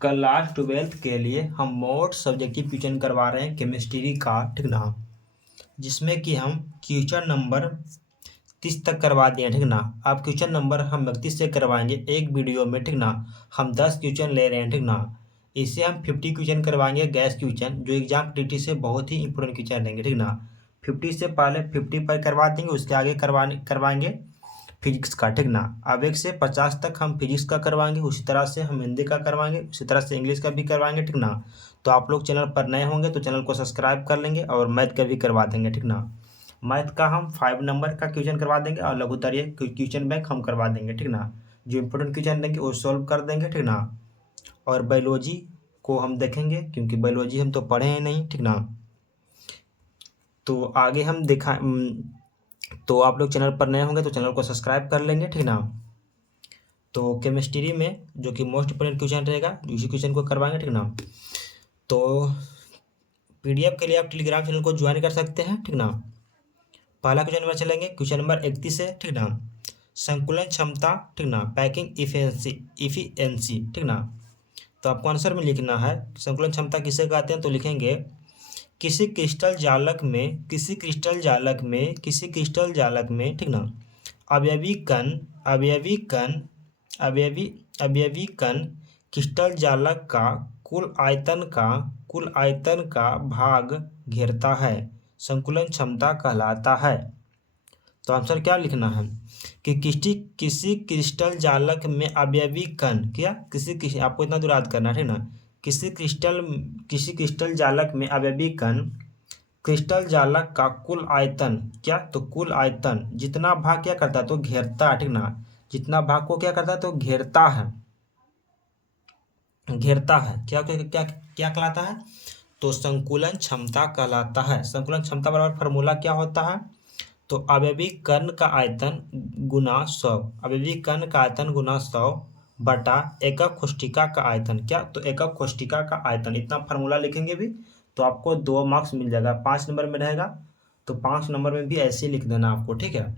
Class 12th के लिए हम मोड सब्जेक्टिव क्वेश्चन करवा रहे हैं केमिस्ट्री का, ठीक ना। जिसमें कि हम क्वेश्चन नंबर 30 तक करवा दिए, ठीक ना। अब क्वेश्चन नंबर हम 31 से करवाएंगे एक वीडियो में, ठीक ना। हम 10 क्वेश्चन ले रहे हैं, ठीक ना। इससे हम 50 क्वेश्चन करवाएंगे गैस क्वेश्चन, जो एग्जाम टीटी से बहुत ही इंपॉर्टेंट क्वेश्चन रहेंगे, ठीक ना। 50 से पहले 50 पर करवा देंगे, उसके आगे करवाएंगे फिजिक्स का, ठीक ना। अब 1 से 50 तक हम फिजिक्स का करवाएंगे, उसी तरह से हम हिंदी का करवाएंगे, उसी तरह से इंग्लिश का भी करवाएंगे, ठीक ना। तो आप लोग चैनल पर नए होंगे तो चैनल को सब्सक्राइब कर लेंगे, और मैथ का भी करवा देंगे, ठीक ना। मैथ का हम 5 नंबर का क्वेश्चन करवा देंगे, और लघुत्तरीय क्वेश्चन बैंक हम करवा देंगे, ठीक ना। जो इंपॉर्टेंट क्वेश्चन देंगे वो सॉल्व कर देंगे, ठीक ना। और बायोलॉजी को हम देखेंगे, क्योंकि बायोलॉजी हम तो पढ़े हैं नहीं, ठीक ना। तो आगे हम तो आप लोग चैनल पर नए होंगे तो चैनल को सब्सक्राइब कर लेंगे, ठीक ना। तो केमिस्ट्री में जो कि मोस्ट इंपोर्टेंट क्वेश्चन रहेगा, उसी क्वेश्चन को करवाएंगे, ठीक ना। तो पीडीएफ के लिए आप टेलीग्राम चैनल को ज्वाइन कर सकते हैं, ठीक ना। पहला क्वेश्चन नंबर चलेंगे, क्वेश्चन नंबर 31 है, ठीक ना। संकुलन क्षमता, ठीक ना, पैकिंग इफिशिएंसी, ठीक ना। तो आपको आंसर में लिखना है संकुलन क्षमता किसे कहते हैं, तो लिखेंगे किसी क्रिस्टल जालक में, ठीक ना, अवयवी कण अवयवी कण क्रिस्टल जालक का कुल आयतन का भाग घेरता है, संकुलन क्षमता कहलाता है। तो आंसर क्या लिखना है कि किसी क्रिस्टल जालक में अवयवी कण, क्या किसी आपको इतना दूर याद करना है, ठीक ना। किसी क्रिस्टल जालक में अवयवी कण क्रिस्टल जालक का कुल आयतन, क्या, तो कुल आयतन जितना भाग क्या करता है तो घेरता है, ठीक ना। जितना भाग को क्या करता है तो घेरता है क्या क्या क्या क्या कहलाता है, तो संकुलन क्षमता कहलाता है। संकुलन क्षमता बराबर फार्मूला क्या होता है, तो अवयवी कण का आयतन गुना 100, अवयवी कण का आयतन गुना 100 बटा एकक कोष्ठिका का आयतन, क्या, तो एकक कोष्ठिका का आयतन। इतना फार्मूला लिखेंगे भी तो आपको 2 मार्क्स मिल जाएगा। 5 नंबर में रहेगा तो 5 नंबर में भी ऐसे ही लिख देना आपको, ठीक है।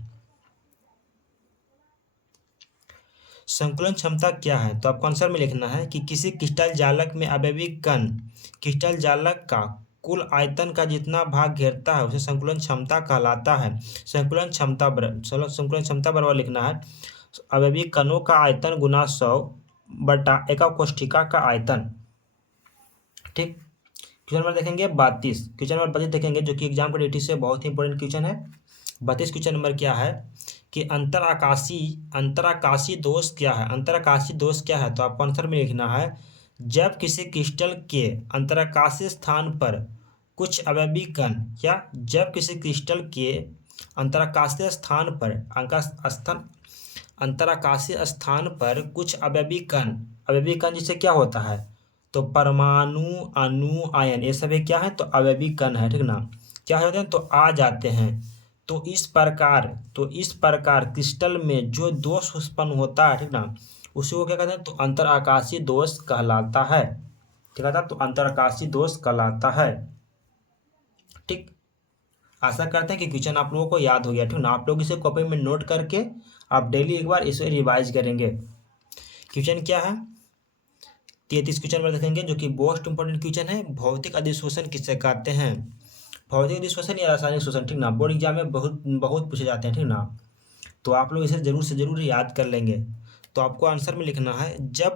संकुलन क्षमता क्या है, तो आपको आंसर में लिखना है कि किसी क्रिस्टल जालक में अवयवी कण क्रिस्टल जालक का कुल आयतन का जितना भाग घेरता है उसे संकुलन क्षमता कहलाता है। संकुलन क्षमता बराबर लिखना है अवयवी कणों का आयतन गुना 100 बटा एकक कोष्ठिका का आयतन, ठीक। क्वेश्चन नंबर देखेंगे 32, क्वेश्चन नंबर 32 देखेंगे, जो कि एग्जाम के ड्यूटी से बहुत ही इंपॉर्टेंट क्वेश्चन है। 32 क्वेश्चन नंबर क्या है कि अंतराकाशी दोष क्या है। अंतराकाशी दोष क्या है, तो आपको आंसर में लिखना है जब किसी क्रिस्टल के अंतराकाशी स्थान पर कुछ अवयवी कण, क्या, जब किसी क्रिस्टल के अंतराकाशीय स्थान पर कुछ अवयवी कण जिससे क्या होता है, तो परमाणु, अणु, आयन, ये सभी क्या है, तो अवयवी कण है, ठीक ना। क्या होते हैं तो आ जाते हैं। तो इस प्रकार क्रिस्टल में जो दोष उत्पन्न होता है, ठीक ना, उसी को क्या कहते हैं, तो अंतराकाशी दोष कहलाता है। क्या कहता है, तो अंतराकाशी दोष कहलाता है, ठीक। आशा करते हैं कि क्वेश्चन आप लोगों को याद हो गया, ठीक ना। आप लोग इसे कॉपी में नोट करके आप डेली एक बार इसे रिवाइज करेंगे। क्वेश्चन क्या है, 33 क्वेश्चन में देखेंगे, जो कि मोस्ट इंपोर्टेंट क्वेश्चन है। भौतिक अधिशोषण किसे कहते हैं, भौतिक अधिशोषण या रासायनिक शोषण, ठीक ना। बोर्ड एग्जाम में बहुत पूछे जाते हैं, ठीक ना। तो आप लोग इसे जरूर से जरूर याद कर लेंगे। तो आपको आंसर में लिखना है जब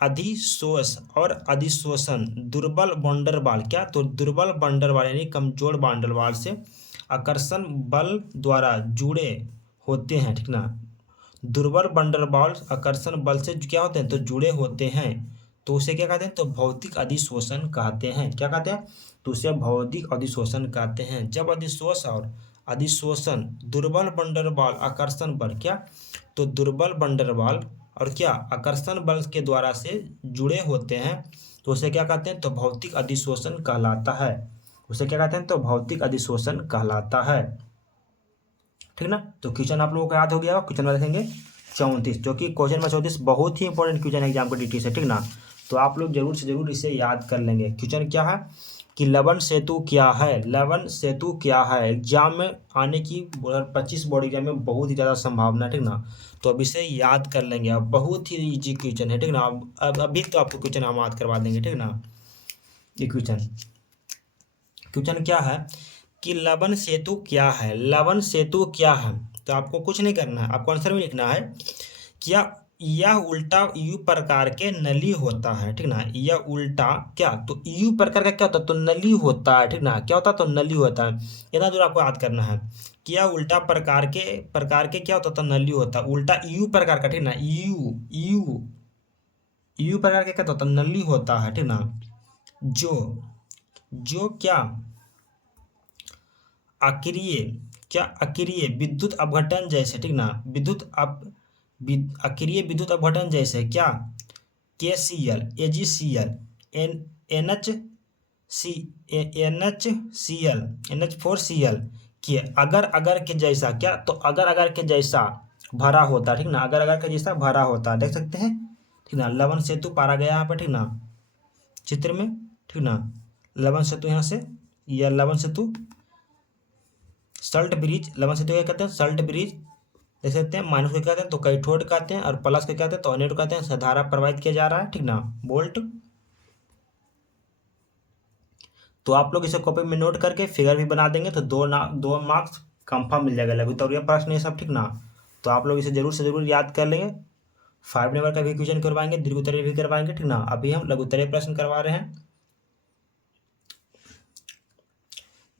अधिशोष और अधिशोषण दुर्बल बॉन्डरवाल, क्या, तो दुर्बल बॉन्डरवाल यानी कमजोर बॉन्डरवाल से आकर्षण बल द्वारा जुड़े होते हैं, ठीक ना। दुर्बल बॉन्डरवाल आकर्षण बल से क्या होते हैं, तो जुड़े होते हैं, तो उसे क्या कहते हैं, तो भौतिक अधिशोषण कहते हैं। क्या कहते हैं, तो उसे भौतिक अधिशोषण कहते हैं। जब अधिशोष और अधिशोषण दुर्बल बॉन्डरवाल आकर्षण बल, क्या, तो दुर्बल बॉन्डरवाल और क्या आकर्षण बल के द्वारा से जुड़े होते हैं, तो उसे क्या कहते हैं, तो भौतिक अधिशोषण कहलाता है। उसे क्या कहते हैं, तो भौतिक अधिशोषण कहलाता है, ठीक ना। तो क्वेश्चन आप लोगों को याद हो गया। क्वेश्चन में देखेंगे 34, जो कि क्वेश्चन नंबर 34 बहुत ही इंपॉर्टेंट क्वेश्चन है एग्जाम को ड्यूटी से, ठीक ना। तो आप लोग जरूर से जरूर इसे याद कर लेंगे। क्वेश्चन क्या है, कि लवन सेतु क्या है। लवन सेतु क्या है एग्जाम में आने की 2025 बोर्ड एग्जाम में बहुत ही ज़्यादा संभावना है, ठीक ना। तो अब इसे याद कर लेंगे, अब बहुत ही इजी क्वेश्चन है, ठीक ना। अब अभी तो आपको क्वेश्चन हम याद करवा देंगे, ठीक ना। ये क्वेश्चन क्वेश्चन क्या है कि लवन सेतु क्या है। लवन सेतु क्या है, तो आपको कुछ नहीं करना है, आपको आंसर में लिखना है क्या यह उल्टा यू प्रकार के नली होता है, ठीक ना। यह उल्टा क्या, तो यू प्रकार का क्या होता है, तो नली होता है, ठीक ना। क्या होता है, तो नली होता है। इतना दूर आपको याद करना है कि यह उल्टा प्रकार के क्या होता था, नली होता है। उल्टा यू प्रकार का, ठीक ना। यू यू यू प्रकार के क्या होता है, नली होता है, ठीक ना। जो जो क्या अक्रिय क्या अक्रिय विद्युत अपघटन जैसे, ठीक ना। अक्रिय विद्युत अपघटन जैसे क्या KCl AgCl NH4Cl के अगर के जैसा क्या, तो अगर के जैसा भरा होता, ठीक ना। अगर के जैसा भरा होता, देख सकते हैं, ठीक ना। लवन सेतु पारा गया यहाँ पर, ठीक ना, चित्र में, ठीक ना। लवन सेतु यहाँ से, यह लवन सेतु सल्ट ब्रिज, लवन सेतु क्या कहते हैं, सल्ट ब्रिज देख सकते हैं। माइनस को क्या कहते हैं, तो कैथोड कहते हैं, और प्लस को क्या कहते हैं, तो एनोड कहते हैं। धारा प्रवाहित किया जा रहा है, ठीक ना, वोल्ट। तो आप लोग इसे कॉपी में नोट करके फिगर भी बना देंगे तो दो मार्क्स कंफर्म मिल जाएगा। लघु उत्तरीय प्रश्न ये सब, ठीक ना। तो आप लोग इसे जरूर से जरूर याद कर लेंगे। 5 नंबर का भी क्वेश्चन करवाएंगे, दीर्घ उत्तरीय भी करवाएंगे, ठीक ना। अभी हम लघु उत्तरीय प्रश्न करवा रहे हैं,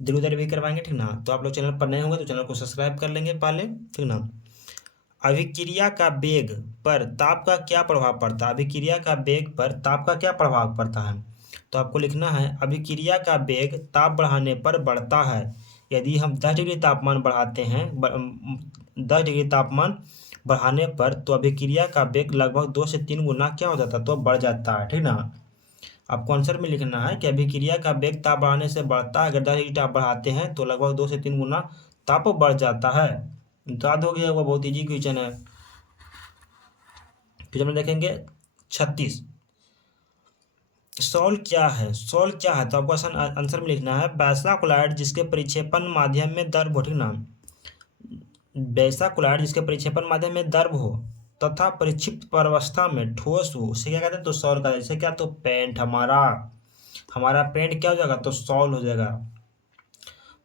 दीर्घ उत्तरीय भी करवाएंगे, ठीक ना। तो आप लोग चैनल पर नए होंगे तो चैनल को सब्सक्राइब कर लेंगे पहले, ठीक ना। अभिक्रिया का वेग पर ताप का क्या प्रभाव पड़ता है। अभिक्रिया का वेग पर ताप का क्या प्रभाव पड़ता है, तो आपको लिखना है अभिक्रिया का वेग ताप बढ़ाने पर बढ़ता है। यदि हम 10 डिग्री तापमान बढ़ाते हैं, 10 डिग्री तापमान बढ़ाने पर तो अभिक्रिया का वेग लगभग 2 से 3 गुना क्या हो जाता है, तो बढ़ जाता है, ठीक ना। आपको आंसर में लिखना है कि अभिक्रिया का वेग ताप बढ़ाने से बढ़ता है। अगर 10 डिग्री ताप बढ़ाते हैं तो लगभग 2 से 3 गुना ताप बढ़ जाता है। तो याद हो गया, वो बहुत इजी क्वेश्चन है। फिर हम देखेंगे 36, सॉल्व क्या है। सॉल्व क्या है, तो आपको आंसर में लिखना है वैसा कोलाइड जिसके परिक्षेपण माध्यम में द्रव हो, ठीक ना। वैसा कोलाइड जिसके परिक्षेपण माध्यम में द्रव हो तथा परिक्षिप्त अवस्था में ठोस हो, उसे क्या कहते हैं, तो सॉल्व का जैसे क्या, तो पेंट, हमारा पेंट क्या हो जाएगा, तो सॉल्व हो जाएगा।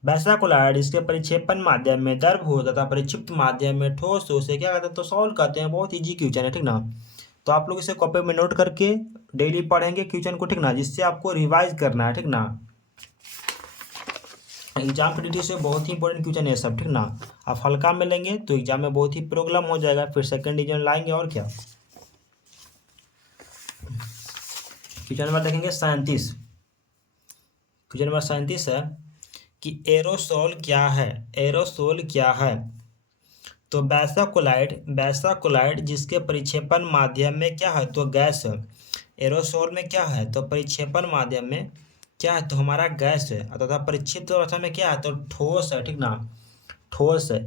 वैसा कोलाइड इसके परिक्षेपण माध्यम में द्रव हो तथा परिक्षिप्त माध्यम में ठोस हो, उसे क्या कहते हैं, तो सॉल्व कहते हैं। बहुत इजी क्वेश्चन है, ठीक ना। तो आप लोग इसे कॉपी में नोट करके डेली पढ़ेंगे क्वेश्चन को, ठीक ना, जिससे आपको रिवाइज करना है, ठीक ना। एग्जाम के ड्यूटी से बहुत ही इंपॉर्टेंट क्वेश्चन है सब, ठीक ना। आप हल्का में लेंगे तो एग्जाम में बहुत ही प्रॉब्लम हो जाएगा, फिर सेकंड डिवीजन लाएंगे और क्या। क्वेश्चन नंबर देखेंगे 37। क्वेश्चन नंबर 37 है कि एरोसोल क्या है। एरोसोल क्या है, तो वैसा कोलाइड जिसके परिक्षेपण माध्यम में क्या है, तो गैस है। एरोसोल में क्या है, तो परिक्षेपण माध्यम में क्या है, तो हमारा गैस है, तथा परिक्षिप्त अवस्था में क्या है, तो ठोस है, ठीक ना। ठोस है,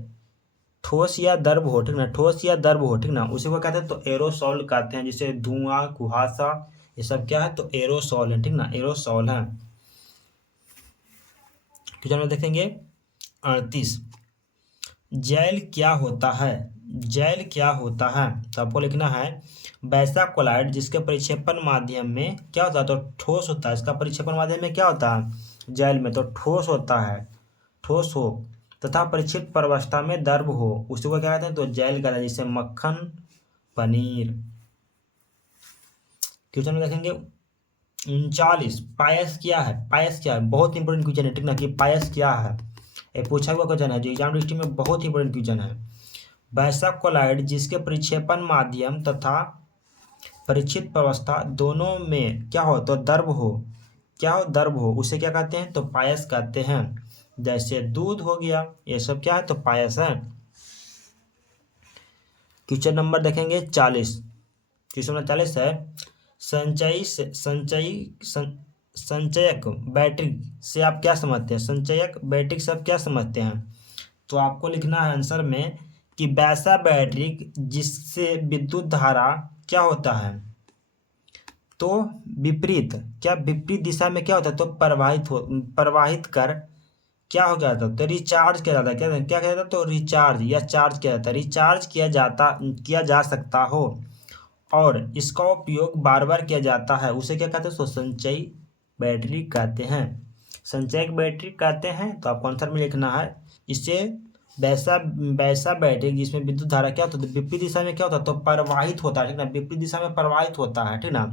ठोस या द्रव हो, ठीक ना। ठोस या द्रव हो, ठीक ना, उसी को कहते हैं तो एरोसोल कहते हैं। जैसे धुआं, कुहासा, ये सब क्या है, तो एरोसोल है, ठीक ना, एरोसोल है। क्वेश्चन में देखेंगे 38, जैल क्या होता है। जैल क्या होता है, तो आपको लिखना है वैसा कोलाइड जिसके परिक्षेपण माध्यम में क्या होता है, तो ठोस होता है। इसका परिक्षेपण माध्यम में क्या होता है, जैल में, तो ठोस होता है, ठोस हो तथा परिक्षिप्त अवस्था में द्रव हो, उसी को क्या कहते हैं, तो जैल कहते हैं। जैसे मक्खन, पनीर। क्वेश्चन में देखेंगे 39, पायस क्या है। पायस क्या है, बहुत इंपॉर्टेंट क्वेश्चन है, ठीक ना, कि पायस क्या है। ये पूछा हुआ क्वेश्चन है जो एग्जाम डिस्ट्रिक्ट में बहुत ही इंपॉर्टेंट क्वेश्चन है। वैसा कोलाइड जिसके परिक्षेपण माध्यम तथा परिक्षिप्त अवस्था दोनों में क्या हो, तो द्रव हो, क्या हो, द्रव हो, उसे क्या कहते हैं, तो पायस कहते हैं। जैसे दूध हो गया, ये सब क्या है, तो पायस है। क्वेश्चन नंबर देखेंगे 40। क्वेश्चन नंबर 40 है संचयक बैटरी से आप क्या समझते हैं। संचयक बैटरी से आप क्या समझते हैं, तो आपको लिखना है आंसर में कि वैसा बैटरी जिससे विद्युत धारा क्या होता है, तो विपरीत, क्या विपरीत दिशा में क्या होता है, तो प्रवाहित कर क्या हो गया था, तो रिचार्ज किया जाता है, क्या क्या किया जाता है, तो रिचार्ज या चार्ज किया जाता है, रिचार्ज किया जा सकता हो और इसका उपयोग बार बार किया जाता है, उसे क्या कहते हैं, तो संचयी बैटरी कहते हैं। संचयक बैटरी कहते हैं, तो आपको आंसर में लिखना है। इससे वैसा वैसा बैटरी जिसमें विद्युत धारा क्या होता है, विपरीत दिशा में क्या होता है, तो प्रवाहित होता है, ठीक ना, विपरीत दिशा में प्रवाहित होता है, ठीक ना।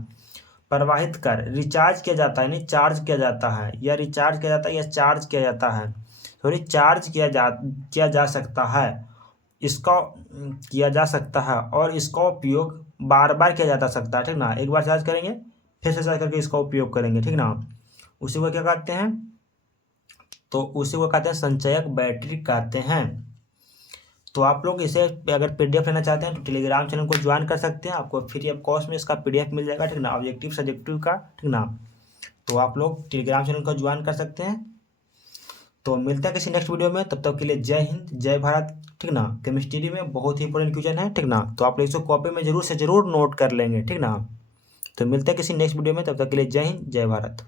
प्रवाहित कर रिचार्ज किया जाता है, नहीं चार्ज किया जाता है, या रिचार्ज किया जाता है या चार्ज किया जाता है, सॉरी चार्ज किया जा सकता है, इसका किया जा सकता है और इसका उपयोग बार बार किया जाता सकता है, ठीक ना। एक बार चार्ज करेंगे फिर से चार्ज करके इसका उपयोग करेंगे, ठीक ना। उसी को क्या कहते हैं, तो उसी को कहते हैं संचयक बैटरी कहते हैं। तो आप लोग इसे अगर पीडीएफ लेना चाहते हैं तो टेलीग्राम चैनल को ज्वाइन कर सकते हैं, आपको फ्री ऑफ कॉस्ट में इसका पीडीएफ मिल जाएगा, ठीक ना, ऑब्जेक्टिव सब्जेक्टिव का, ठीक ना। तो आप लोग टेलीग्राम चैनल को ज्वाइन कर सकते हैं। तो मिलता है किसी नेक्स्ट वीडियो में, तब तक के लिए जय हिंद जय भारत, ठीक ना। केमिस्ट्री में बहुत ही इंपॉर्टेंट क्वेश्चन है, ठीक ना, तो आप लोग इसको कॉपी में जरूर से जरूर नोट कर लेंगे, ठीक ना। तो मिलते हैं किसी नेक्स्ट वीडियो में, तब तक के लिए जय हिंद जय भारत।